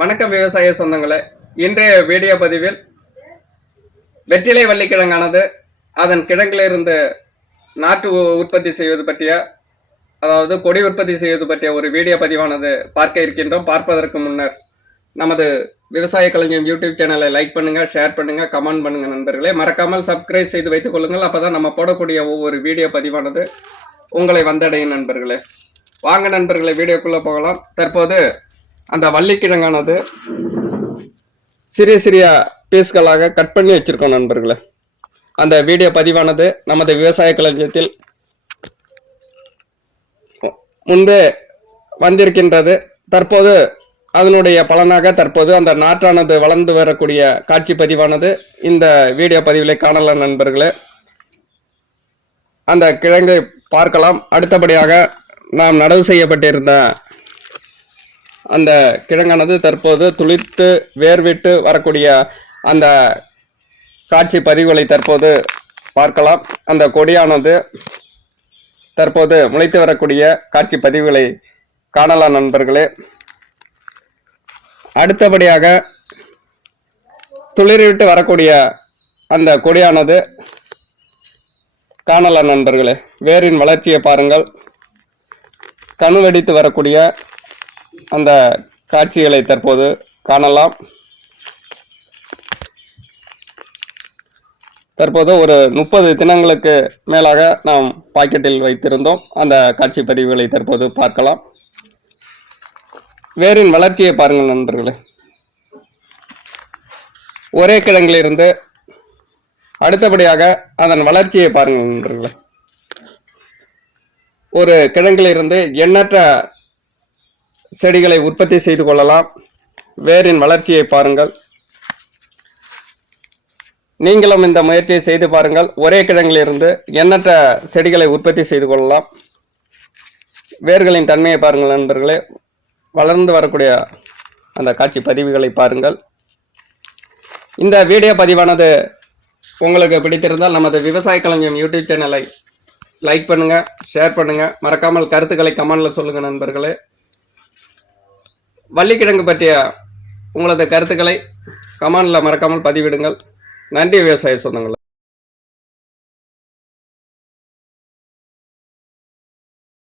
வணக்கம் விவசாய சொந்தங்களே. இன்றைய வீடியோ பதிவில் வெற்றிலை வள்ளிக்கிழங்கானது அதன் கிழங்கிலிருந்து நாற்று உற்பத்தி செய்வது பற்றிய அதாவது கொடி உற்பத்தி செய்வது பற்றிய ஒரு வீடியோ பதிவானது பார்க்க இருக்கின்றோம். பார்ப்பதற்கு முன்னர் நமது விவசாய கலைஞர் யூடியூப் சேனலை லைக் பண்ணுங்க ஷேர் பண்ணுங்க கமெண்ட் பண்ணுங்க நண்பர்களே. மறக்காமல் சப்ஸ்கிரைப் செய்து வைத்துக் கொள்ளுங்கள். அப்பதான் நம்ம போடக்கூடிய ஒவ்வொரு வீடியோ பதிவானது உங்களை வந்தடையும் நண்பர்களே. வாங்க நண்பர்களே வீடியோக்குள்ளே போகலாம். தற்போது அந்த வள்ளிக்கிழங்கானது சிறிய சிறிய பீஸ்களாக கட் பண்ணி வச்சிருக்கோம் நண்பர்களே. அந்த வீடியோ பதிவானது நமது விவசாய களஞ்சியத்தில் முன்பே வந்திருக்கின்றது. தற்போது அதனுடைய பலனாக தற்போது அந்த நாற்றானது வளர்ந்து வரக்கூடிய காட்சி பதிவானது இந்த வீடியோ பதிவிலே காணலாம் நண்பர்களே. அந்த கிழங்கை பார்க்கலாம். அடுத்தபடியாக நாம் நடவு செய்யப்பட்டிருந்த அந்த கிழங்கானது தற்போது துளிர்த்து வேர்விட்டு வரக்கூடிய அந்த காட்சி பதிவுகளை தற்போது பார்க்கலாம். அந்த கொடியானது தற்போது முளைத்து வரக்கூடிய காட்சி பதிவுகளை காணலாம் நண்பர்களே. அடுத்தபடியாக துளிர்விட்டு வரக்கூடிய அந்த கொடியானது காணலாம் நண்பர்களே. வேரின் வளர்ச்சியை பாருங்கள். கணு வெடித்து வரக்கூடிய அந்த காட்சிகளை தற்போது காணலாம். தற்போது ஒரு முப்பது தினங்களுக்கு மேலாக நாம் பாக்கெட்டில் வைத்திருந்தோம். அந்த காட்சி பதிவுகளை தற்போது பார்க்கலாம். வேரின் வளர்ச்சியை பாருங்கள் நண்பர்களே. ஒரே கிழங்கிலிருந்து அடுத்தபடியாக அதன் வளர்ச்சியை பாருங்கள் நண்பர்களே. ஒரு கிழங்கிலிருந்து எண்ணற்ற செடிகளை உற்பத்தி செய்து கொள்ளலாம். வேரின் வளர்ச்சியை பாருங்கள். நீங்களும் இந்த முயற்சியை செய்து பாருங்கள். ஒரே கிழங்கிலிருந்து எண்ணற்ற செடிகளை உற்பத்தி செய்து கொள்ளலாம். வேர்களின் தன்மையை பாருங்கள் நண்பர்களே. வளர்ந்து வரக்கூடிய அந்த காட்சி பதிவுகளை பாருங்கள். இந்த வீடியோ பதிவானது உங்களுக்கு பிடித்திருந்தால் நமது விவசாய கலைஞம் யூடியூப் சேனலை லைக் பண்ணுங்கள் ஷேர் பண்ணுங்கள் மறக்காமல் கருத்துக்களை கமெண்டில் சொல்லுங்கள் நண்பர்களே. வள்ளிக்கிழங்கு பற்றிய உங்களது கருத்துக்களை கமெண்டில் மறக்காமல் பதிவிடுங்கள். நன்றி விவசாய சொந்தங்கள்.